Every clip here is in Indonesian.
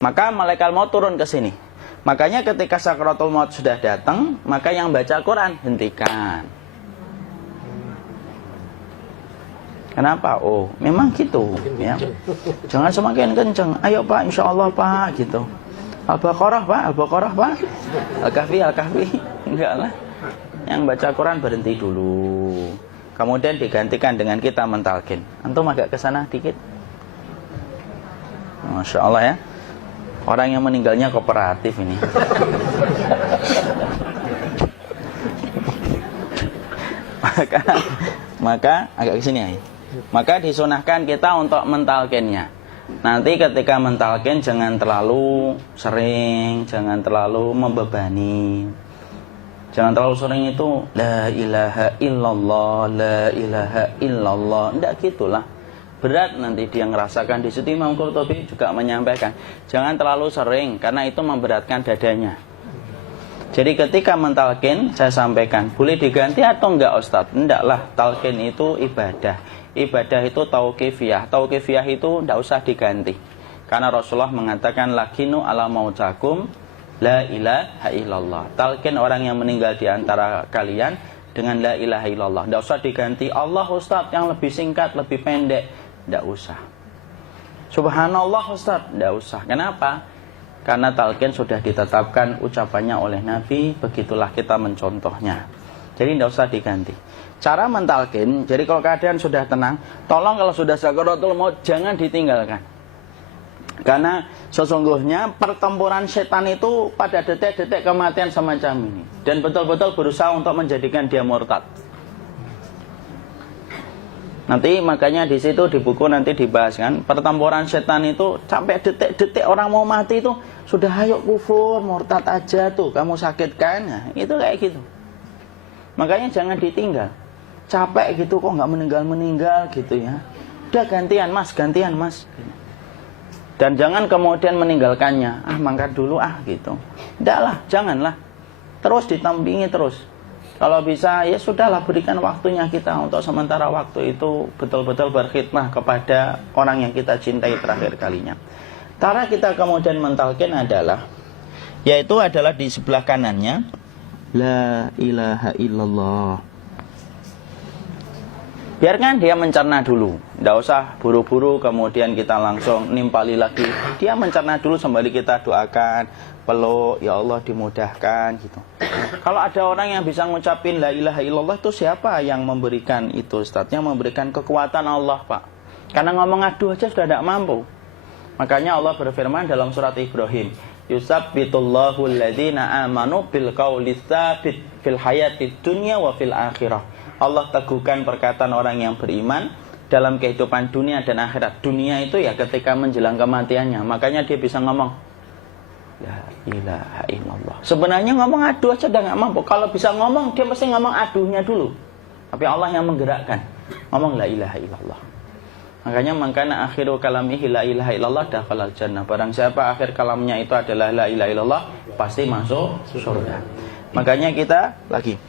Maka malaikat maut turun ke sini. Makanya ketika sakaratul maut sudah datang, maka yang baca Quran hentikan. Kenapa? Oh, memang gitu, ya. Jangan semakin kencang. Ayo Pak, insya Allah Pak, gitu. Al-Baqarah Pak, Al-Baqarah Pak. Al-Kahfi, Al-Kahfi. Enggak lah. Yang baca Quran berhenti dulu. Kemudian digantikan dengan kita mentalkin. Antum agak ke sana dikit. Masya Allah ya. Orang yang meninggalnya kooperatif ini. maka agak ke sini ya. Maka disunahkan kita untuk mentalkinnya. Nanti ketika mentalkin jangan terlalu sering, jangan terlalu membebani. Jangan terlalu sering itu la ilaha illallah, la ilaha illallah. Enggak gitulah. Berat nanti dia ngerasakan. Di situ Imam Qurtubi juga menyampaikan, jangan terlalu sering karena itu memberatkan dadanya. Jadi ketika mentalkin, saya sampaikan, boleh diganti atau enggak Ustadz? Enggaklah, talkin itu ibadah. Ibadah itu tauqifiyah. Tauqifiyah itu enggak usah diganti. Karena Rasulullah mengatakan, lakinu ala mautakum la ilaha illallah. Talkin orang yang meninggal di antara kalian dengan la ilaha illallah. Enggak usah diganti Allah Ustadz yang lebih singkat, lebih pendek. Enggak usah. Subhanallah Ustaz, enggak usah. Kenapa? Karena talqin sudah ditetapkan ucapannya oleh Nabi, begitulah kita mencontohnya. Jadi enggak usah diganti. Cara mentalqin, jadi kalau keadaan sudah tenang, tolong kalau sudah sakaratul maut jangan ditinggalkan. Karena sesungguhnya pertempuran setan itu pada detik-detik kematian semacam ini, dan betul-betul berusaha untuk menjadikan dia murtad. Nanti makanya di situ di buku nanti dibahas kan, pertempuran setan itu sampai detik-detik orang mau mati itu sudah ayo kufur, murtad aja tuh, kamu sakit kan? Nah, itu kayak gitu. Makanya jangan ditinggal. Capek gitu kok nggak meninggal gitu ya. Udah gantian mas. Dan jangan kemudian meninggalkannya. Mangkat dulu gitu. Enggak janganlah. Terus ditampingi terus. Kalau bisa ya sudahlah, berikan waktunya kita untuk sementara waktu itu betul-betul berkhidmah kepada orang yang kita cintai terakhir kalinya. Cara kita kemudian mentalkin adalah, yaitu adalah di sebelah kanannya la ilaha illallah. Biarkan dia mencerna dulu, tidak usah buru-buru kemudian kita langsung nimpali lagi. Dia mencerna dulu sembari kita doakan, peluk, ya Allah dimudahkan gitu. Kalau ada orang yang bisa ngucapin la ilaha illallah, itu siapa yang memberikan itu Ustaz? Yang memberikan kekuatan Allah Pak. Karena ngomong aduh aja sudah tidak mampu. Makanya Allah berfirman dalam surat Ibrahim, yusabbitullahu alladhina amanu bil qawli tsabit fil hayatid dunya wa fil akhirah. Allah teguhkan perkataan orang yang beriman dalam kehidupan dunia dan akhirat. Dunia itu ya ketika menjelang kematiannya. Makanya dia bisa ngomong la ilaha illallah. Sebenarnya ngomong aduh aja udah gak mampu. Kalau bisa ngomong, dia pasti ngomong aduhnya dulu. Tapi Allah yang menggerakkan. Ngomong la ilaha illallah. Makanya makana akhiru kalamihi la ilaha illallah dakhalal jannah. Barang siapa akhir kalamnya itu adalah la ilaha illallah, pasti masuk surga. Makanya kita lagi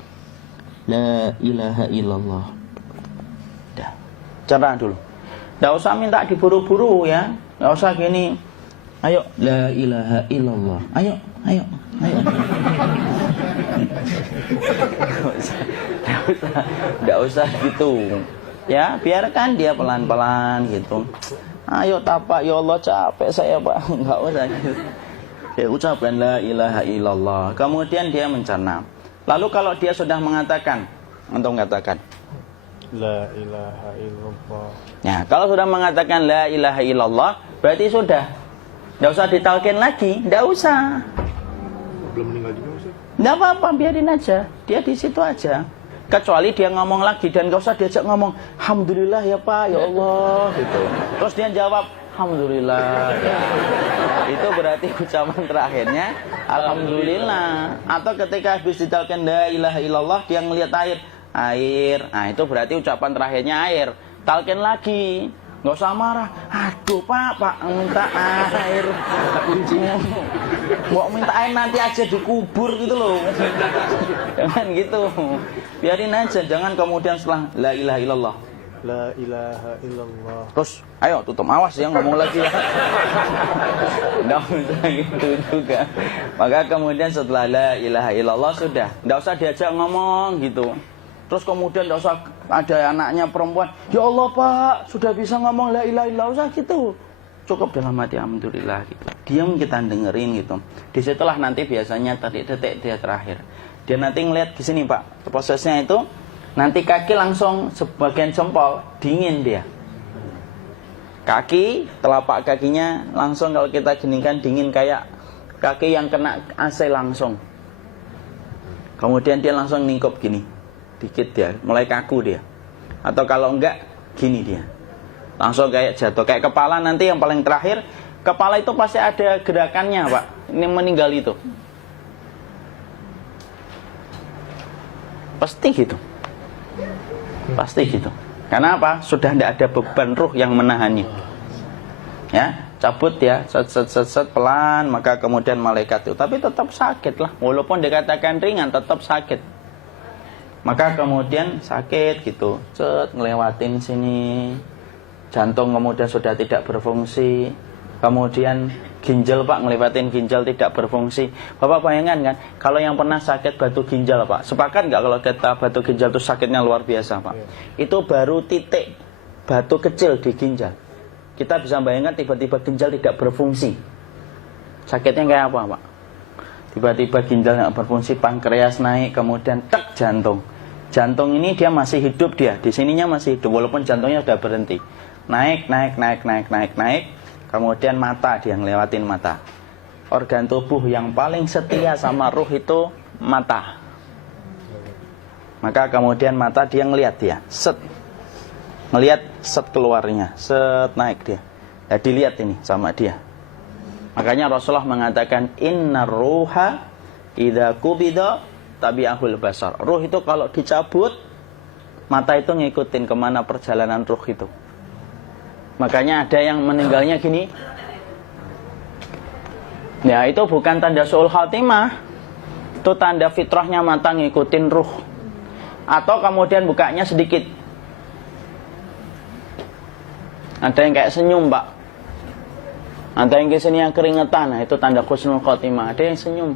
la ilaha illallah. Dah. Cara dulu. Enggak usah minta diburu-buru ya. Enggak usah gini. Ayo la ilaha illallah. Ayo. Enggak usah gitu. Ya, biarkan dia pelan-pelan gitu. Ayo tapak, ya Allah capek saya Pak. Enggak usah gitu. Dia ucapkan la ilaha illallah. Kemudian dia mencerna. Lalu kalau dia sudah mengatakan, untuk mengatakan la ilaha illallah. Ya, kalau sudah mengatakan la ilaha illallah, berarti sudah. Enggak usah ditalkin lagi, enggak usah. Belum meninggal juga Ustaz? Enggak apa-apa, biarin aja. Dia di situ aja. Kecuali dia ngomong lagi dan enggak usah diajak ngomong, alhamdulillah ya Pak, ya Allah gitu. Terus dia jawab, alhamdulillah. Ya. Itu berarti ucapan terakhirnya alhamdulillah. Atau ketika habis ditalkin la ilaha illallah, dia ngelihat air. Nah, itu berarti ucapan terakhirnya air. Talkin lagi. Nggak usah marah. Aduh Pak minta air. Kuncinya. Mau minta air nanti aja dikubur gitu loh. Jangan gitu. Biarin aja. Jangan kemudian setelah la ilaha illallah. La ilaha illallah. Terus, ayo tutup, awas ya ngomong lagi ya. Nggak usah gitu juga. Maka kemudian setelah la ilaha illallah sudah, nggak usah diajak ngomong gitu. Terus kemudian nggak usah ada anaknya perempuan, ya Allah Pak, sudah bisa ngomong la ilaha illallah, usah gitu. Cukup dalam hati alhamdulillah gitu. Diam kita dengerin gitu. Disitulah nanti biasanya tadi detik dia terakhir. Dia nanti ngeliat di sini Pak, prosesnya itu. Nanti kaki langsung sebagian jempol dingin dia. Kaki, telapak kakinya langsung kalau kita geningkan dingin kayak kaki yang kena AC langsung. Kemudian dia langsung ningkup gini, dikit dia, mulai kaku dia. Atau kalau enggak, gini dia. Langsung kayak jatuh, kayak kepala nanti yang paling terakhir. Kepala itu pasti ada gerakannya Pak, ini meninggal itu. Pasti gitu. Pasti gitu. Karena apa? Sudah tidak ada beban ruh yang menahannya. Ya, cabut ya, set pelan, maka kemudian malaikat itu. Tapi tetap sakit lah, walaupun dikatakan ringan, tetap sakit. Maka kemudian sakit gitu, ngelewatin sini, jantung kemudian sudah tidak berfungsi. Kemudian ginjal Pak, ngelewatin ginjal tidak berfungsi. Bapak bayangkan kan, kalau yang pernah sakit batu ginjal Pak, sepakat nggak kalau kita batu ginjal itu sakitnya luar biasa Pak? Itu baru titik batu kecil di ginjal. Kita bisa bayangkan tiba-tiba ginjal tidak berfungsi. Sakitnya kayak apa Pak? Tiba-tiba ginjal nggak berfungsi, pankreas naik, kemudian tek jantung. Jantung ini dia masih hidup dia, di sininya masih hidup walaupun jantungnya sudah berhenti. Naik. Kemudian mata, dia ngelewatin mata. Organ tubuh yang paling setia sama ruh itu mata. Maka kemudian mata dia ngelihat dia, ngelihat keluarnya, naik dia. Ya dilihat ini sama dia. Makanya Rasulullah mengatakan innar ruha idza qubida tabi'ahul basar. Ruh itu kalau dicabut, mata itu ngikutin kemana perjalanan ruh itu. Makanya ada yang meninggalnya gini. Ya itu bukan tanda su'ul khatimah. Itu tanda fitrahnya mata ngikutin ruh. Atau kemudian bukanya sedikit. Ada yang kayak senyum Pak. Ada yang kesini yang keringetan. Nah, itu tanda husnul khatimah. Ada yang senyum.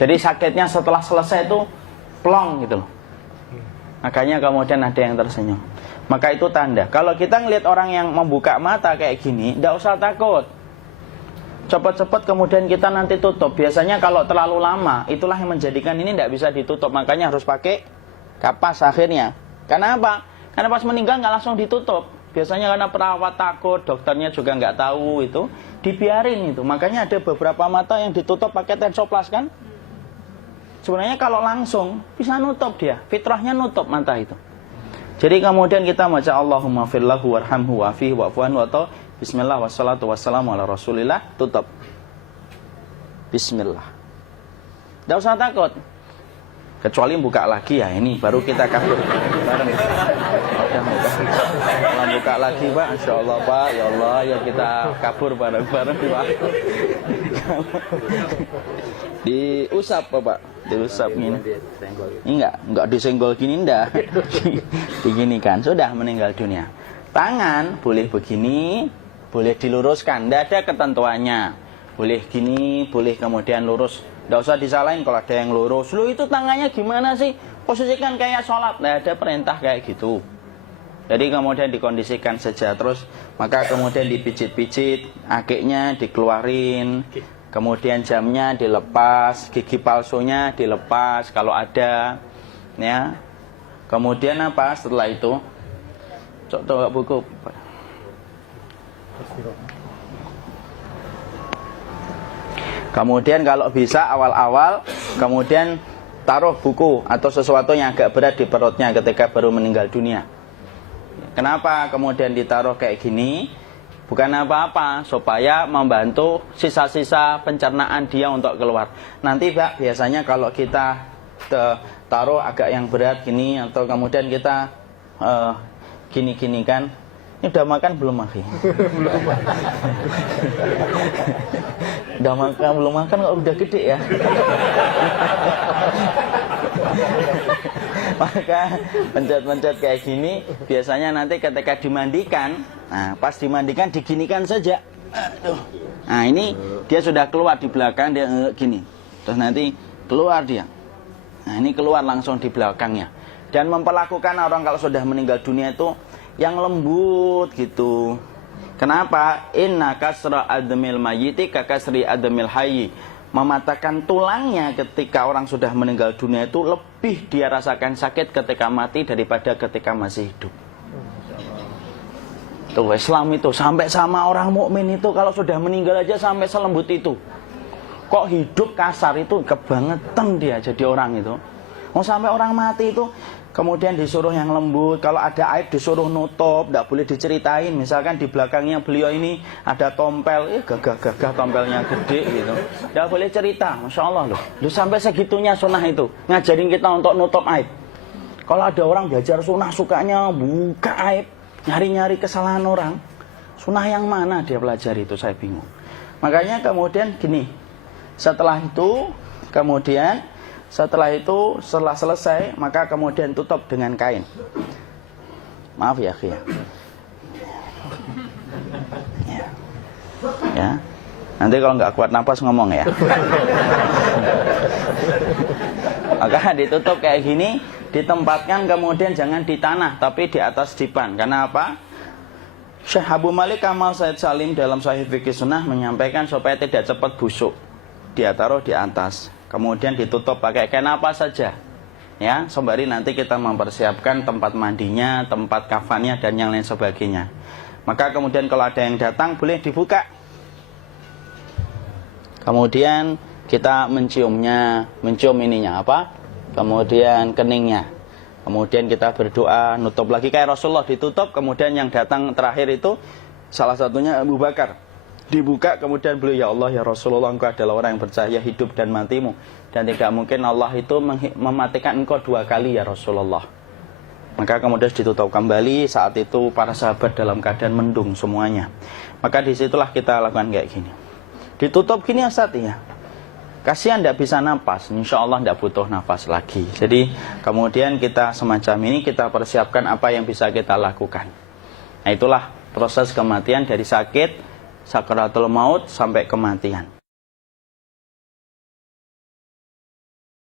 Jadi sakitnya setelah selesai itu plong gitu loh. Makanya kemudian ada yang tersenyum. Maka itu tanda. Kalau kita ngelihat orang yang membuka mata kayak gini, tidak usah takut. Cepat-cepat kemudian kita nanti tutup. Biasanya kalau terlalu lama, itulah yang menjadikan ini tidak bisa ditutup. Makanya harus pakai kapas akhirnya. Karena apa? Karena pas meninggal nggak langsung ditutup. Biasanya karena perawat takut, dokternya juga nggak tahu itu, dibiarin itu. Makanya ada beberapa mata yang ditutup pakai tensoplas kan? Sebenarnya kalau langsung bisa nutup dia, fitrahnya nutup mata itu. Jadi kemudian kita baca Allahumma firlahu warhamhu wa'afihi wa'fuanhu atau bismillah wassalatu wassalamu ala rasulillah, tutup. Bismillah. Tidak usah takut. Kecuali buka lagi ya, ini baru kita kabur bareng. Kalau buka lagi Pak, Insya Allah Pak, ya Allah ya kita kabur bareng-bareng Pak. Diusap Pak, diusap gini. Enggak disenggol gini enggak. Begini kan, sudah meninggal dunia. Tangan boleh begini, boleh diluruskan, enggak ada ketentuannya. Boleh gini, boleh kemudian lurus. Enggak usah disalahin kalau ada yang lurus. Lu itu tangannya gimana sih? Posisikan kayak sholat. Enggak ada perintah kayak gitu. Jadi kemudian dikondisikan saja. Terus maka kemudian dipijit-pijit, akiknya dikeluarin. Kemudian jamnya dilepas, gigi palsunya dilepas kalau ada, ya. Kemudian apa setelah itu? Coba buku. Kemudian kalau bisa awal-awal, kemudian taruh buku atau sesuatu yang agak berat di perutnya ketika baru meninggal dunia. Kenapa kemudian ditaruh kayak gini? Bukan apa-apa, supaya membantu sisa-sisa pencernaan dia untuk keluar. Nanti Pak, biasanya kalau kita taruh agak yang berat gini, atau kemudian kita gini-gini kan, ini udah makan belum Maki? Udah makan belum makan kok udah gede ya? Maka pencet-pencet kayak gini biasanya nanti ketika dimandikan, nah pas dimandikan diginikan saja. Aduh. Nah ini dia sudah keluar di belakang, dia gini. Terus nanti keluar dia. Nah ini keluar langsung di belakangnya. Dan memperlakukan orang kalau sudah meninggal dunia itu yang lembut gitu. Kenapa? Inna kasra admil mayyiti kakasri admil hayyi. Mematahkan tulangnya ketika orang sudah meninggal dunia itu lebih dia rasakan sakit ketika mati daripada ketika masih hidup. Tuh Islam itu sampai sama orang mukmin itu kalau sudah meninggal aja sampai selembut itu. Kok hidup kasar itu kebangetan dia jadi orang itu. Mau sampai orang mati itu kemudian disuruh yang lembut, kalau ada aib disuruh nutup, tidak boleh diceritain. Misalkan di belakangnya beliau ini ada tompel, gagah-gagah tompelnya gede gitu, tidak boleh cerita. Masya Allah loh, sampai segitunya sunnah itu ngajarin kita untuk nutup aib. Kalau ada orang belajar sunnah sukanya buka aib, nyari-nyari kesalahan orang, sunnah yang mana dia pelajari itu, saya bingung. Makanya kemudian gini, setelah selesai maka kemudian tutup dengan kain. Maaf ya, ya. Ya. Nanti kalau nggak kuat napas ngomong ya. Maka ditutup kayak gini, ditempatkan kemudian jangan di tanah tapi di atas dipan. Karena apa? Syekh Abu Malik Kamal Said Salim dalam Sahih Fikih Sunnah menyampaikan supaya tidak cepat busuk. Dia taruh di atas. Kemudian ditutup pakai kain apa saja, ya, sembari nanti kita mempersiapkan tempat mandinya, tempat kafannya dan yang lain sebagainya. Maka kemudian kalau ada yang datang boleh dibuka. Kemudian kita mencium ininya apa? Kemudian keningnya. Kemudian kita berdoa, nutup lagi kayak Rasulullah ditutup. Kemudian yang datang terakhir itu salah satunya Abu Bakar. Dibuka kemudian beliau, ya Allah ya Rasulullah, engkau adalah orang yang percaya hidup dan matimu, dan tidak mungkin Allah itu mematikan engkau 2 kali ya Rasulullah. Maka kemudian ditutup kembali. Saat itu para sahabat dalam keadaan mendung semuanya. Maka disitulah kita lakukan kayak gini, ditutup gini Ustaz ya. Kasihan tidak bisa nafas, insya Allah tidak butuh nafas lagi. Jadi kemudian kita semacam ini kita persiapkan apa yang bisa kita lakukan. Nah itulah proses kematian dari sakit sakaratul maut sampai kematian.